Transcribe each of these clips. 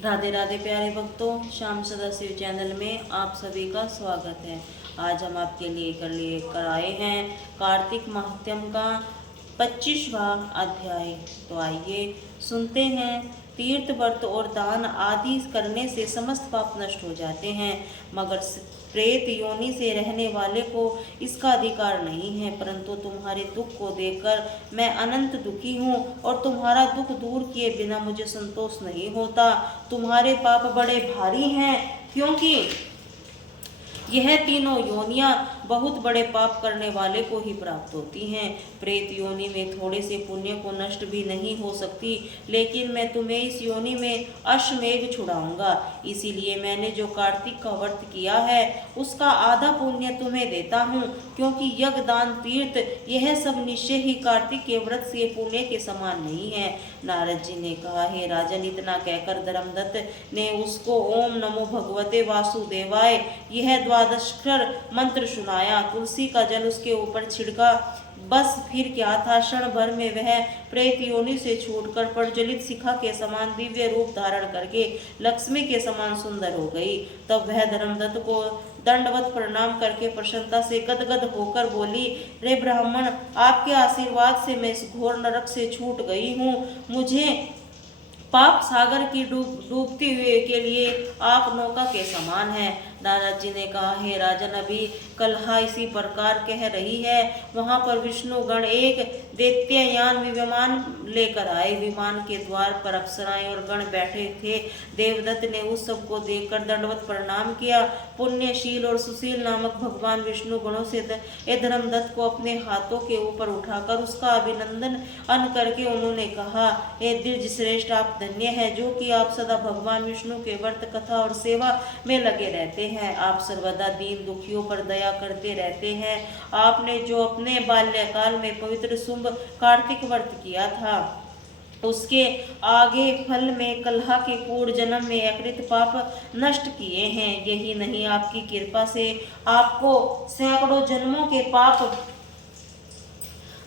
राधे राधे प्यारे भक्तों, श्याम सदाशिव चैनल में आप सभी का स्वागत है। आज हम आपके लिए लेकर आए हैं कार्तिक माहात्म्य का 25वां अध्याय। तो आइए सुनते हैं। तीर्थ व्रत और दान आदि करने से समस्त पाप नष्ट हो जाते हैं, मगर प्रेत योनि से रहने वाले को इसका अधिकार नहीं है। परंतु तुम्हारे दुख को देखकर मैं अनंत दुखी हूँ और तुम्हारा दुख दूर किए बिना मुझे संतोष नहीं होता। तुम्हारे पाप बड़े भारी हैं, क्योंकि यह तीनों योनियां बहुत बड़े पाप करने वाले को ही प्राप्त होती हैं। प्रेत योनि में थोड़े से पुण्य को नष्ट भी नहीं हो सकती, लेकिन मैं तुम्हें इस योनि में अश्वमेघ छुड़ाऊंगा। इसीलिए मैंने जो कार्तिक का व्रत किया है उसका आधा पुण्य तुम्हें देता हूँ, क्योंकि यज्ञ दान तीर्थ यह सब निश्चय ही कार्तिक के व्रत से पुण्य के समान नहीं है। नारद जी ने कहा, हे राजन, इतना कहकर धर्मदत्त ने उसको ओम नमो भगवते वासुदेवाय यह द्वादशाक्षर मंत्र सुनाया। तुलसी का जल उसके ऊपर छिड़का। बस फिर क्या था, क्षण भर में वह प्रेत योनि से छूटकर प्रज्वलित शिखा के समान दिव्य रूप धारण करके लक्ष्मी के समान सुंदर हो गई। तब वह धर्मदत्त को दंडवत प्रणाम करके प्रसन्नता से गदगद होकर बोली, रे ब्राह्मण, आपके आशीर्वाद से मैं इस घोर नरक से छूट गई हूँ। मुझे पाप सागर की डूबती हुए के लिए आप नौका के समान है। नारद जी ने कहा, हे राजन, अभी कलहा इसी प्रकार कह रही है। वहां पर विष्णु गण एक दैत्ययान विमान लेकर आए। विमान के द्वार पर अप्सराएं और गण बैठे थे। देवदत्त ने उस सब को देखकर दंडवत प्रणाम किया। पुण्यशील और सुशील नामक भगवान विष्णु गणों से धर्मदत्त को अपने हाथों के ऊपर उठाकर उसका अभिनंदन करके उन्होंने कहा, हे द्विज श्रेष्ठ, आप धन्य है जो कि आप सदा भगवान विष्णु के व्रत कथा और सेवा में लगे रहते हैं। आप सर्वदा दीन दुखियों पर दया करते रहते हैं। आपने जो अपने बाल्यकाल में पवित्र शुंभ कार्तिक व्रत किया था, उसके आगे फल में कलहा के पूर्व जन्म में अकृत पाप नष्ट किए हैं। यही नहीं, आपकी कृपा से आपको सैकड़ों जन्मों के पाप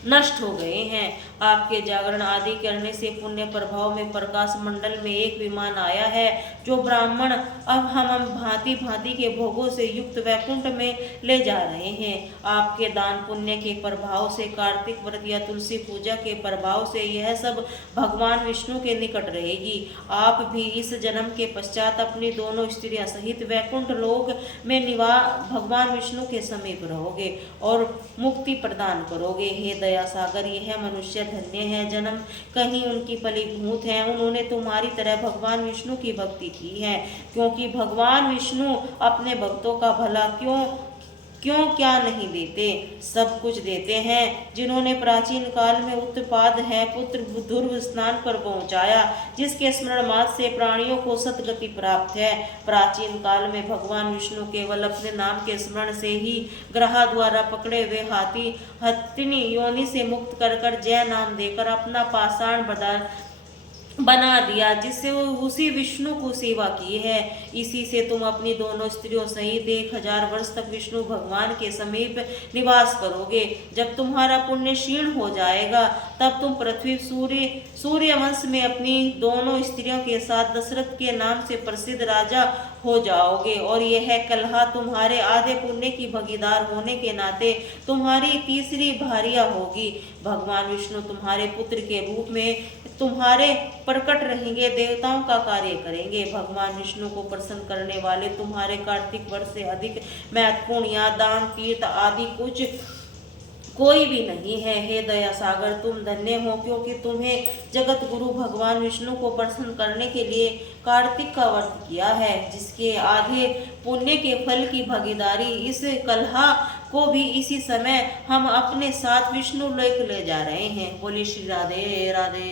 नष्ट हो गए हैं। आपके जागरण आदि करने से पुण्य प्रभाव में प्रकाश मंडल में एक विमान आया है, जो ब्राह्मण अब हम भांति भांति के भोगों से युक्त वैकुंठ में ले जा रहे हैं। आपके दान पुण्य के प्रभाव से, कार्तिक व्रत या तुलसी पूजा के प्रभाव से यह सब भगवान विष्णु के निकट रहेगी। आप भी इस जन्म के पश्चात अपनी दोनों स्त्रियां सहित वैकुंठ लोक में भगवान विष्णु के समीप रहोगे और मुक्ति प्रदान करोगे। हे दया सागर, यह मनुष्य धन्य है, जन्म कहीं उनकी फलीभूत है। उन्होंने तुम्हारी तरह भगवान विष्णु की भक्ति की है, क्योंकि भगवान विष्णु अपने भक्तों का भला क्यों क्या नहीं देते, सब कुछ देते हैं। जिन्होंने प्राचीन काल में उत्पाद है पुत्र ध्रुव स्थान पर पहुंचाया, जिसके स्मरण मात्र से प्राणियों को सतगति प्राप्त है। प्राचीन काल में भगवान विष्णु केवल अपने नाम के स्मरण से ही ग्रह द्वारा पकड़े हुए हथिनी योनि से मुक्त कर जय नाम देकर अपना पाषाण बना दिया, जिससे वो उसी विष्णु को सेवा की है। इसी से तुम अपनी दोनों स्त्रियों सहित 1000 वर्ष तक विष्णु भगवान के समीप निवास करोगे। जब तुम्हारा पुण्य क्षीण हो जाएगा, तब तुम पृथ्वी सूर्यवंश में अपनी दोनों स्त्रियों के साथ दशरथ के नाम से प्रसिद्ध राजा हो जाओगे। और यह कलहा तुम्हारे आधे पुण्य की भागीदार होने के नाते तुम्हारी तीसरी भार्या होगी। भगवान विष्णु तुम्हारे पुत्र के रूप में तुम्हारे प्रकट रहेंगे, देवताओं का कार्य करेंगे। भगवान विष्णु को प्रसन्न करने वाले तुम्हारे कार्तिक व्रत से अधिक महत्वपूर्ण या दान तीर्थ आदि कुछ कोई भी नहीं है। हे दया सागर, तुम धन्य हो, क्योंकि तुम्हें जगत गुरु भगवान विष्णु को प्रसन्न करने के लिए कार्तिक का व्रत किया है, जिसके आधे पुण्य के फल की भागीदारी इस कलहा को भी इसी समय हम अपने साथ विष्णु लोक ले जा रहे हैं। बोली श्री राधे राधे।